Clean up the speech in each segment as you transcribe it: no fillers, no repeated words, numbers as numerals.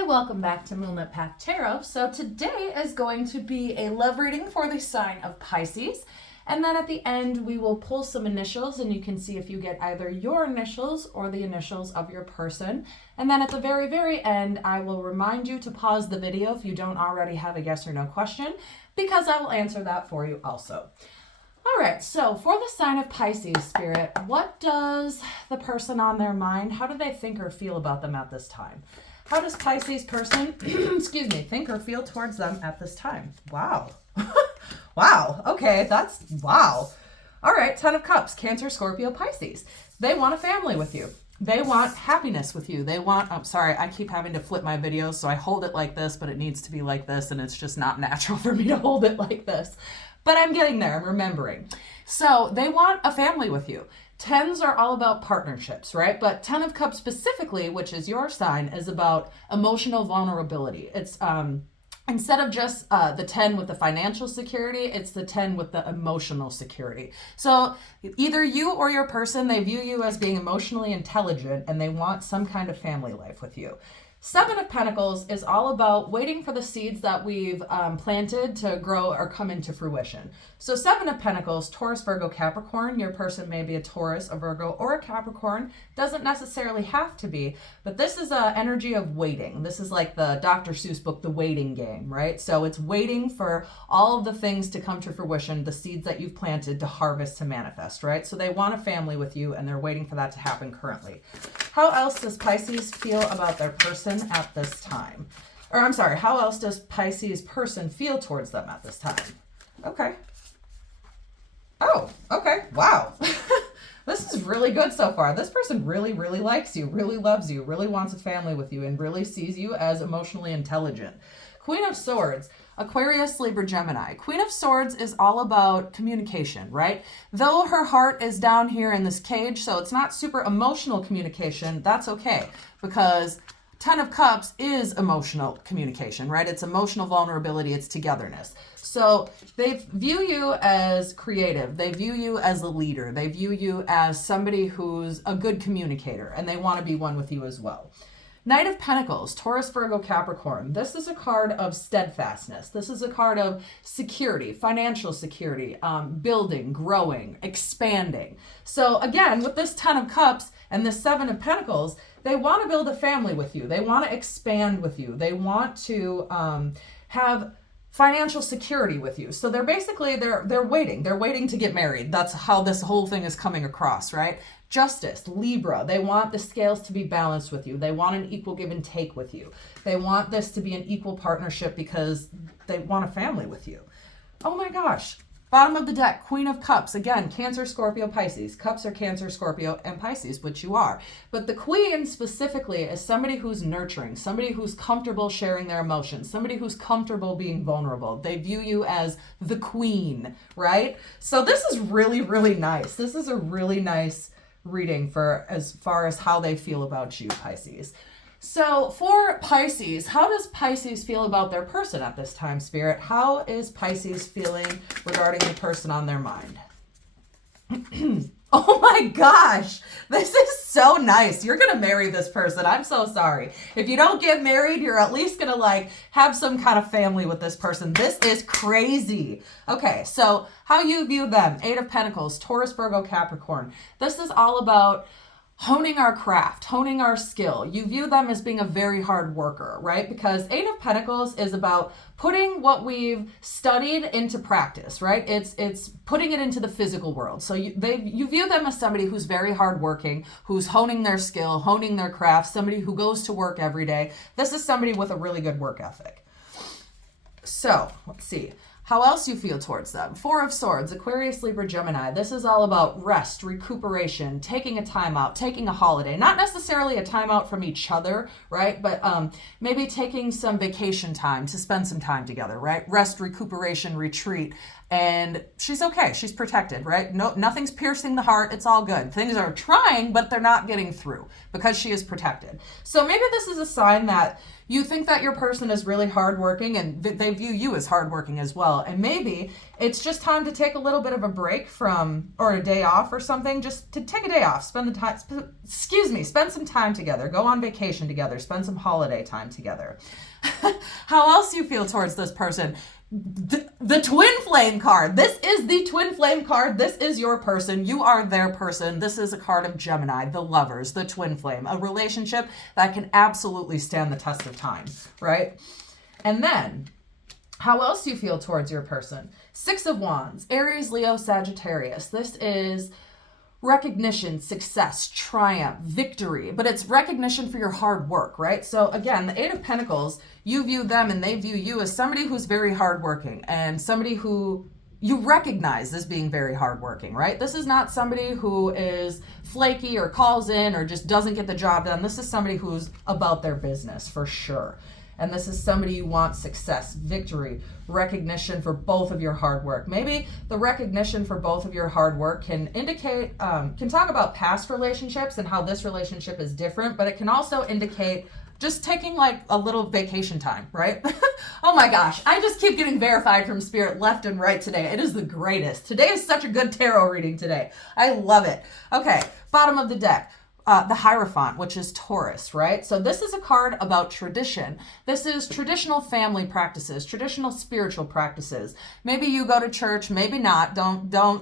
Hi, welcome back to Moonlit Path Tarot. So today is going to be a love reading for the sign of Pisces. And then at the end, we will pull some initials and you can see if you get either your initials or the initials of your person. And then at the very, very end, I will remind you to pause the video if you don't already have a yes or no question, because I will answer that for you also. All right, so for the sign of Pisces, Spirit, what does the person on their mind, how do they think or feel about them at this time? How does Pisces person, think or feel towards them at this time? Wow. Wow. Okay, that's wow. All right, Ten of Cups, Cancer, Scorpio, Pisces. They want a family with you. They want happiness with you. They want, I'm sorry, I keep having to flip my videos, so I hold it like this, but it needs to be like this, and it's just not natural for me to hold it like this. But I'm getting there, I'm remembering. So they want a family with you. Tens are all about partnerships, right? But Ten of Cups specifically, which is your sign, is about emotional vulnerability. It's instead of just the 10 with the financial security, it's the 10 with the emotional security. So either you or your person, they view you as being emotionally intelligent and they want some kind of family life with you. Seven of Pentacles is all about waiting for the seeds that we've planted to grow or come into fruition. So Seven of Pentacles, Taurus, Virgo, Capricorn. Your person may be a Taurus, a Virgo, or a Capricorn. Doesn't necessarily have to be, but this is an energy of waiting. This is like the Dr. Seuss book, The Waiting Game, right? So it's waiting for all of the things to come to fruition, the seeds that you've planted to harvest, to manifest, right? So they want a family with you and they're waiting for that to happen currently. How else does Pisces feel about their person at this time? Or I'm sorry, how else does Pisces person feel towards them at this time? Okay. Oh, okay. Wow. This is really good so far. This person really, really likes you, really loves you, really wants a family with you, and really sees you as emotionally intelligent. Queen of Swords, Aquarius, Libra, Gemini. Queen of Swords is all about communication, right? Though her heart is down here in this cage, so it's not super emotional communication, that's okay, because Ten of Cups is emotional communication, right? It's emotional vulnerability, it's togetherness. So they view you as creative. They view you as a leader. They view you as somebody who's a good communicator, and they want to be one with you as well. Knight of Pentacles, Taurus, Virgo, Capricorn. This is a card of steadfastness. This is a card of security, financial security, building, growing, expanding. So again, with this Ten of Cups and this Seven of Pentacles, they want to build a family with you. They want to expand with you. They want to have financial security with you. So they're basically, they're waiting. They're waiting to get married. That's how this whole thing is coming across, right? Justice, Libra. They want the scales to be balanced with you. They want an equal give and take with you. They want this to be an equal partnership because they want a family with you. Oh my gosh. Bottom of the deck, Queen of Cups. Again, Cancer, Scorpio, Pisces. Cups are Cancer, Scorpio, and Pisces, which you are. But the Queen specifically is somebody who's nurturing, somebody who's comfortable sharing their emotions, somebody who's comfortable being vulnerable. They view you as the Queen, right? So this is really, really nice. This is a really nice reading for as far as how they feel about you, Pisces. So for Pisces, how does Pisces feel about their person at this time, Spirit? How is Pisces feeling regarding the person on their mind? Oh my gosh, this is so nice. You're going to marry this person. I'm so sorry. If you don't get married, you're at least going to have some kind of family with this person. This is crazy. Okay, so how you view them. Eight of Pentacles, Taurus, Virgo, Capricorn. This is all about honing our craft, honing our skill. You view them as being a very hard worker, right? Because Eight of Pentacles is about putting what we've studied into practice, right? It's putting it into the physical world. So you view them as somebody who's very hardworking, who's honing their skill, honing their craft, somebody who goes to work every day. This is somebody with a really good work ethic. So let's see. How else you feel towards them. Four of Swords, Aquarius, Libra, Gemini. This is all about rest, recuperation, taking a time out, taking a holiday. Not necessarily a time out from each other, right? But maybe taking some vacation time to spend some time together, right? Rest, recuperation, retreat. And she's okay. She's protected, right? No, nothing's piercing the heart. It's all good. Things are trying, but they're not getting through because she is protected. So maybe this is a sign that You think that your person is really hardworking and they view you as hardworking as well. And maybe it's just time to take a little bit of a break from, or a day off or something, just to take a day off, spend some time together, go on vacation together, spend some holiday time together. How else you feel towards this person? The twin flame card. This is the twin flame card. This is your person. You are their person. This is a card of Gemini, the lovers, the twin flame, a relationship that can absolutely stand the test of time, right? And then, how else you feel towards your person? Six of Wands, Aries, Leo, Sagittarius. This is recognition, success, triumph, victory, but it's recognition for your hard work, right? So again, the Eight of Pentacles, you view them and they view you as somebody who's very hardworking and somebody who you recognize as being very hardworking, right? This is not somebody who is flaky or calls in or just doesn't get the job done. This is somebody who's about their business for sure. And this is somebody you want success, victory, recognition for both of your hard work. Maybe the recognition for both of your hard work can indicate, can talk about past relationships and how this relationship is different, but it can also indicate just taking like a little vacation time, right? Oh my gosh, I just keep getting verified from Spirit left and right today. It is the greatest. Today is such a good tarot reading today. I love it. Okay, bottom of the deck. The Hierophant, which is Taurus, right? So this is a card about tradition. This is traditional family practices, traditional spiritual practices. Maybe you go to church, maybe not.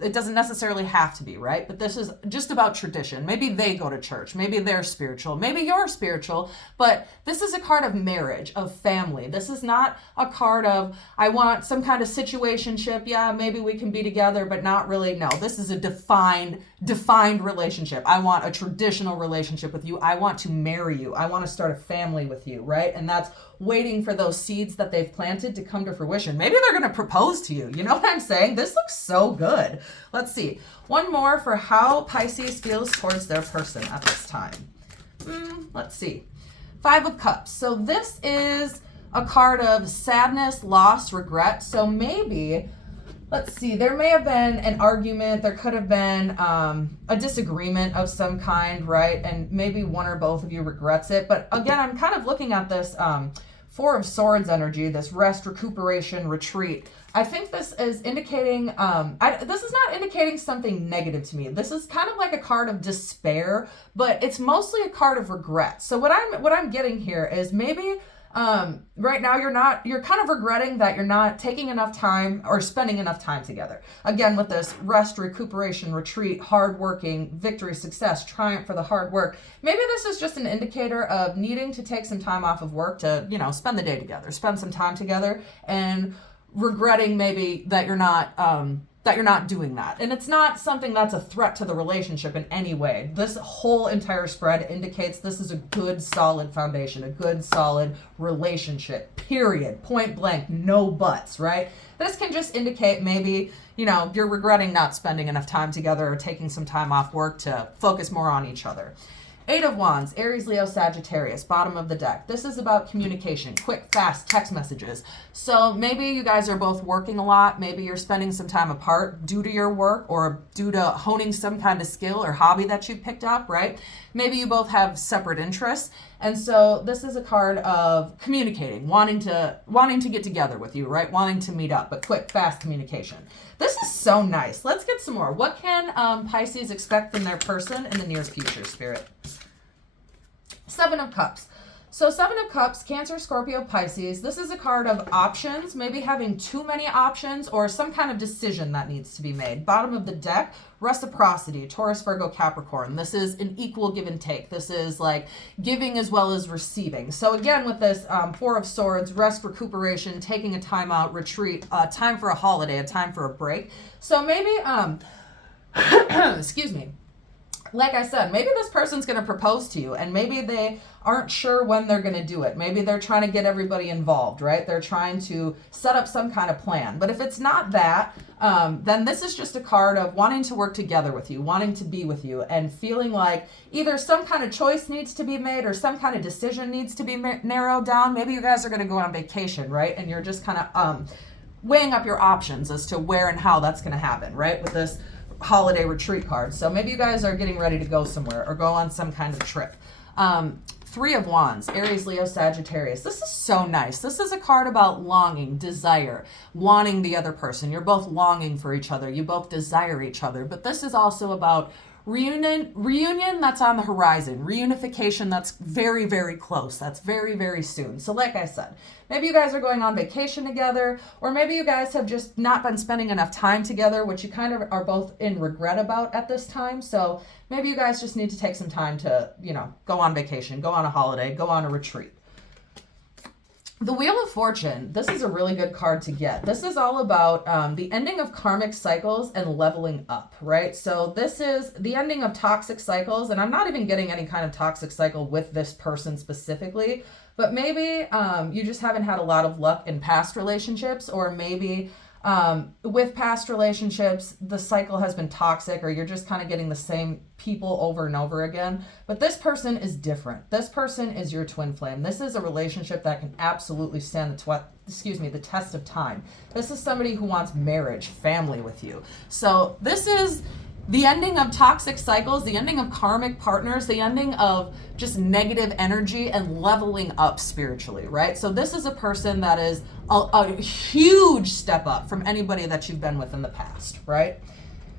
It doesn't necessarily have to be, right? But this is just about tradition. Maybe they go to church, maybe they're spiritual, maybe you're spiritual, but this is a card of marriage, of family. This is not a card of, I want some kind of situationship. Yeah, maybe we can be together, but not really. No, this is a defined relationship. I want a traditional relationship with you. I want to marry you. I want to start a family with you, right? And that's waiting for those seeds that they've planted to come to fruition. Maybe they're going to propose to you. You know what I'm saying? This looks so good. Let's see. One more for how Pisces feels towards their person at this time. Let's see. Five of Cups. So this is a card of sadness, loss, regret. So maybe, let's see, there may have been an argument, there could have been a disagreement of some kind, right? And maybe one or both of you regrets it. But again, I'm kind of looking at this Four of Swords energy, this rest, recuperation, retreat. I think this is indicating, this is not indicating something negative to me. This is kind of like a card of despair, but it's mostly a card of regret. So what I'm getting here is maybe right now you're kind of regretting that you're not taking enough time or spending enough time together. Again, with this rest, recuperation, retreat, hardworking, victory, success, triumph for the hard work. Maybe this is just an indicator of needing to take some time off of work to, spend the day together, spend some time together, and regretting maybe that you're not doing that. And it's not something that's a threat to the relationship in any way. This whole entire spread indicates this is a good, solid foundation, a good, solid relationship, period, point blank, no buts, right? This can just indicate maybe, you're regretting not spending enough time together or taking some time off work to focus more on each other. Eight of Wands, Aries, Leo, Sagittarius, bottom of the deck. This is about communication, quick, fast text messages. So maybe you guys are both working a lot. Maybe you're spending some time apart due to your work or due to honing some kind of skill or hobby that you've picked up, right? Maybe you both have separate interests. And so this is a card of communicating, wanting to get together with you, right? Wanting to meet up, but quick, fast communication. This is so nice. Let's get some more. What can Pisces expect from their person in the near future, Spirit? Seven of Cups. So Seven of Cups, Cancer, Scorpio, Pisces. This is a card of options, maybe having too many options or some kind of decision that needs to be made. Bottom of the deck, reciprocity, Taurus, Virgo, Capricorn. This is an equal give and take. This is like giving as well as receiving. So again, with this Four of Swords, rest, recuperation, taking a time out, retreat, time for a holiday, a time for a break. So maybe, excuse me. Like I said, maybe this person's going to propose to you and maybe they aren't sure when they're going to do it. Maybe they're trying to get everybody involved, right? They're trying to set up some kind of plan. But if it's not that, then this is just a card of wanting to work together with you, wanting to be with you, and feeling like either some kind of choice needs to be made or some kind of decision needs to be narrowed down. Maybe you guys are going to go on vacation, right? And you're just kind of weighing up your options as to where and how that's going to happen, right? With this holiday retreat card. So maybe you guys are getting ready to go somewhere or go on some kind of trip. Three of Wands, Aries, Leo, Sagittarius. This is so nice. This is a card about longing, desire, wanting the other person. You're both longing for each other. You both desire each other. But this is also about reunion that's on the horizon, reunification that's very, very close, that's very, very soon. So like I said, maybe you guys are going on vacation together, or maybe you guys have just not been spending enough time together, which you kind of are both in regret about at this time. So maybe you guys just need to take some time to, go on vacation, go on a holiday, go on a retreat. The Wheel of Fortune, this is a really good card to get. This is all about the ending of karmic cycles and leveling up, right? So this is the ending of toxic cycles, and I'm not even getting any kind of toxic cycle with this person specifically, but maybe you just haven't had a lot of luck in past relationships, or maybe with past relationships, the cycle has been toxic, or you're just kind of getting the same people over and over again. But this person is different. This person is your twin flame. This is a relationship that can absolutely stand the test of time. This is somebody who wants marriage, family with you. So this is the ending of toxic cycles, the ending of karmic partners, the ending of just negative energy and leveling up spiritually, right? So this is a person that is a huge step up from anybody that you've been with in the past, right?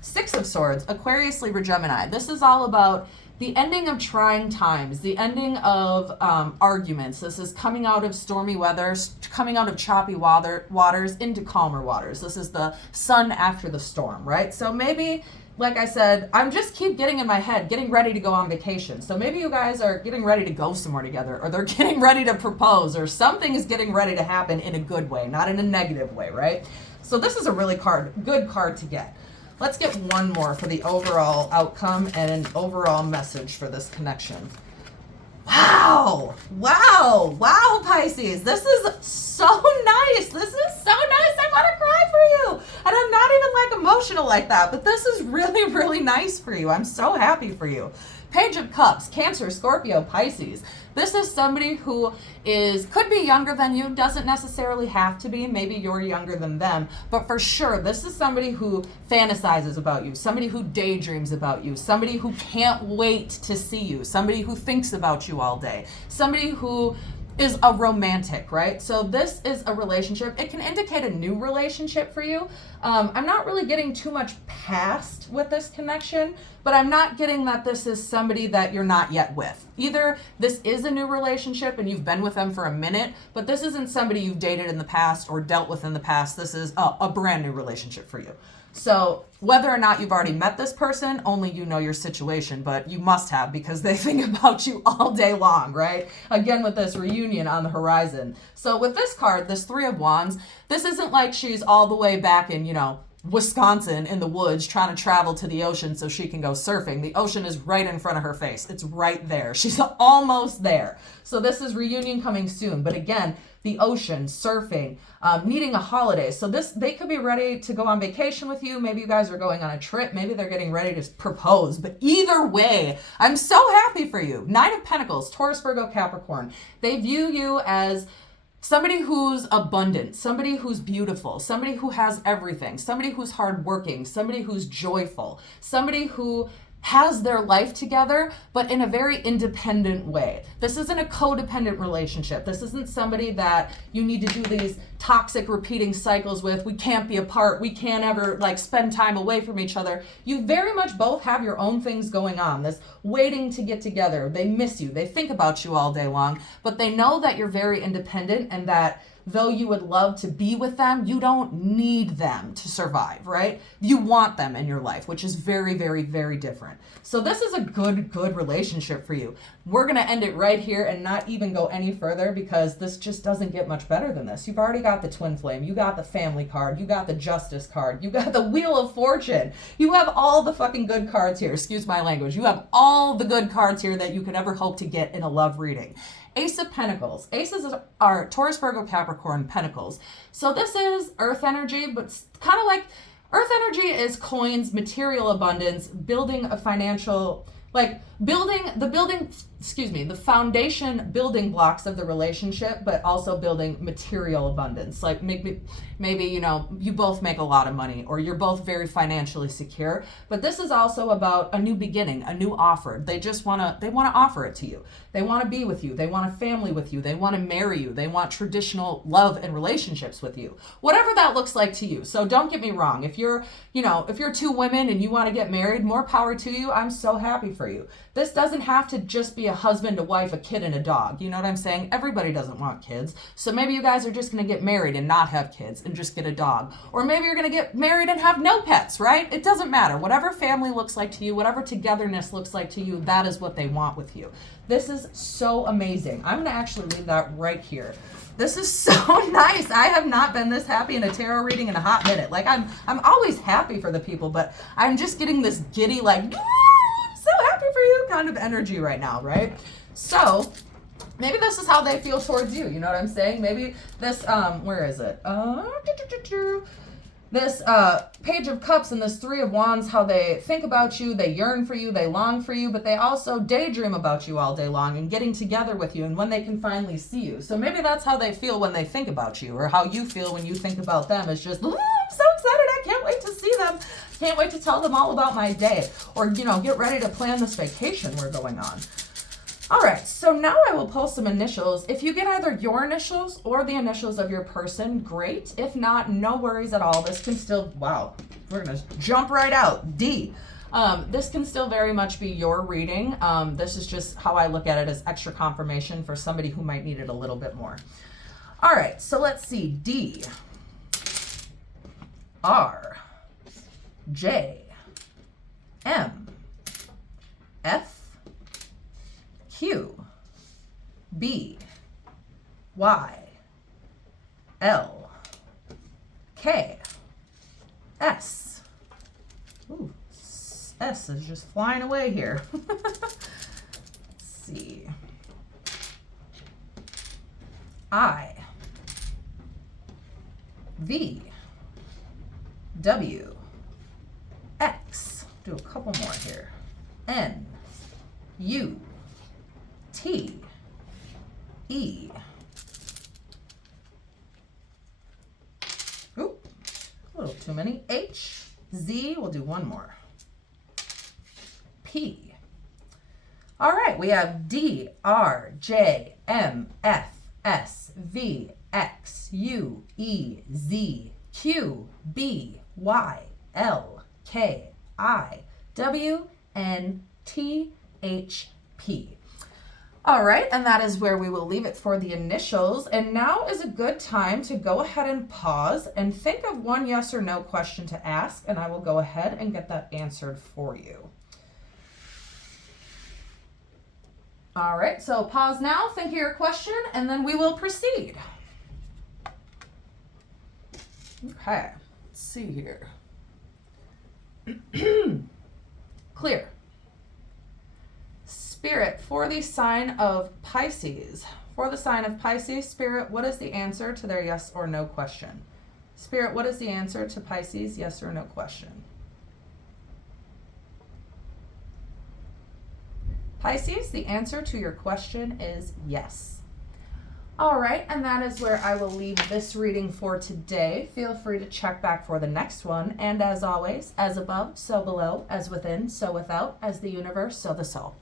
Six of Swords, Aquarius, Libra, Gemini. This is all about the ending of trying times, the ending of arguments. This is coming out of stormy weather, coming out of choppy waters into calmer waters. This is the sun after the storm, right? So maybe, like I said, I'm just keep getting in my head, getting ready to go on vacation. So maybe you guys are getting ready to go somewhere together, or they're getting ready to propose, or something is getting ready to happen in a good way, not in a negative way, right? So this is a really good card to get. Let's get one more for the overall outcome and an overall message for this connection. Wow, Pisces. This is so nice. This is so nice. I want to cry for you. And I'm not even emotional like that, but this is really, really nice for you. I'm so happy for you. Page of Cups, Cancer, Scorpio, Pisces. This is somebody who could be younger than you, doesn't necessarily have to be. Maybe you're younger than them, but for sure, this is somebody who fantasizes about you, somebody who daydreams about you, somebody who can't wait to see you, somebody who thinks about you all day, somebody who is a romantic, right? So this is a relationship. It can indicate a new relationship for you. I'm not really getting too much past with this connection, but I'm not getting that this is somebody that you're not yet with. Either this is a new relationship and you've been with them for a minute, but this isn't somebody you've dated in the past or dealt with in the past. This is a brand new relationship for you. So whether or not you've already met this person, only you know your situation, but you must have, because they think about you all day long, right? Again, with this reunion on the horizon. So with this card, this Three of Wands, this isn't like she's all the way back in, Wisconsin in the woods trying to travel to the ocean so she can go surfing. The ocean is right in front of her face. It's right there. She's almost there. So this is reunion coming soon. But again, the ocean, surfing, needing a holiday. So they could be ready to go on vacation with you. Maybe you guys are going on a trip. Maybe they're getting ready to propose. But either way, I'm so happy for you. Nine of Pentacles, Taurus, Virgo, Capricorn. They view you as somebody who's abundant, somebody who's beautiful, somebody who has everything, somebody who's hardworking, somebody who's joyful, somebody who has their life together, but in a very independent way. This isn't a codependent relationship. This isn't somebody that you need to do these toxic repeating cycles with. We can't be apart. We can't ever spend time away from each other. You very much both have your own things going on. This waiting to get together. They miss you. They think about you all day long, but they know that you're very independent, and that though you would love to be with them, you don't need them to survive, right? You want them in your life, which is very, very, very different. So this is a good relationship for you. We're going to end it right here and not even go any further, because this just doesn't get much better than this. You've already got the Twin Flame. You got the Family card. You got the Justice card. You got the Wheel of Fortune. You have all the fucking good cards here. Excuse my language. You have all the good cards here that you could ever hope to get in a love reading. Ace of Pentacles. Aces are Taurus, Virgo, Capricorn, Pentacles. So this is earth energy, but kind of like earth energy is coins, material abundance, building a financial, the foundation building blocks of the relationship, but also building material abundance. Like maybe, you know, you both make a lot of money or you're both very financially secure, but this is also about a new beginning, a new offer. They want to offer it to you. They want to be with you. They want a family with you. They want to marry you. They want traditional love and relationships with you. Whatever that looks like to you. So don't get me wrong. If you're two women and you want to get married, more power to you. I'm so happy for you. This doesn't have to just be a husband, a wife, a kid, and a dog. You know what I'm saying? Everybody doesn't want kids. So maybe you guys are just going to get married and not have kids and just get a dog. Or maybe you're going to get married and have no pets, right? It doesn't matter. Whatever family looks like to you, whatever togetherness looks like to you, that is what they want with you. This is so amazing. I'm going to actually leave that right here. This is so nice. I have not been this happy in a tarot reading in a hot minute. Like I'm always happy for the people, but I'm just getting this giddy, like, I'm so happy for you kind of energy right now, right? So maybe this is how they feel towards you. You know what I'm saying? Maybe this, where is it? This Page of Cups and this Three of Wands, how they think about you, they yearn for you, they long for you, but they also daydream about you all day long and getting together with you and when they can finally see you. So maybe that's how they feel when they think about you, or how you feel when you think about them. It's just, I'm so excited, I can't wait to see them. Can't wait to tell them all about my day, or, you know, get ready to plan this vacation we're going on. All right, so now I will pull some initials. If you get either your initials or the initials of your person, great. If not, no worries at all. This can still, wow, we're gonna jump right out. D. This can still very much be your reading. This is just how I look at it, as extra confirmation for somebody who might need it a little bit more. All right, so let's see. D, R, J, M, F, Q, B, Y, L, K, S. Ooh, S is just flying away here. Let's see. I, V, W, X. Do a couple more here. N, U, T, E. Oop, a little too many. H, Z, we'll do one more. P. All right, we have D, R, J, M, F, S, V, X, U, E, Z, Q, B, Y, L, K, I, W, N, T, H, P. All right, and that is where we will leave it for the initials. And now is a good time to go ahead and pause and think of one yes or no question to ask, and I will go ahead and get that answered for you. All right, so pause now, think of your question, and then we will proceed. Okay, let's see here. Clear. Spirit, for the sign of Pisces. For the sign of Pisces, Spirit, what is the answer to their yes or no question? Spirit, what is the answer to Pisces' yes or no question? Pisces, the answer to your question is yes. All right, and that is where I will leave this reading for today. Feel free to check back for the next one. And as always, as above, so below, as within, so without, as the universe, so the soul.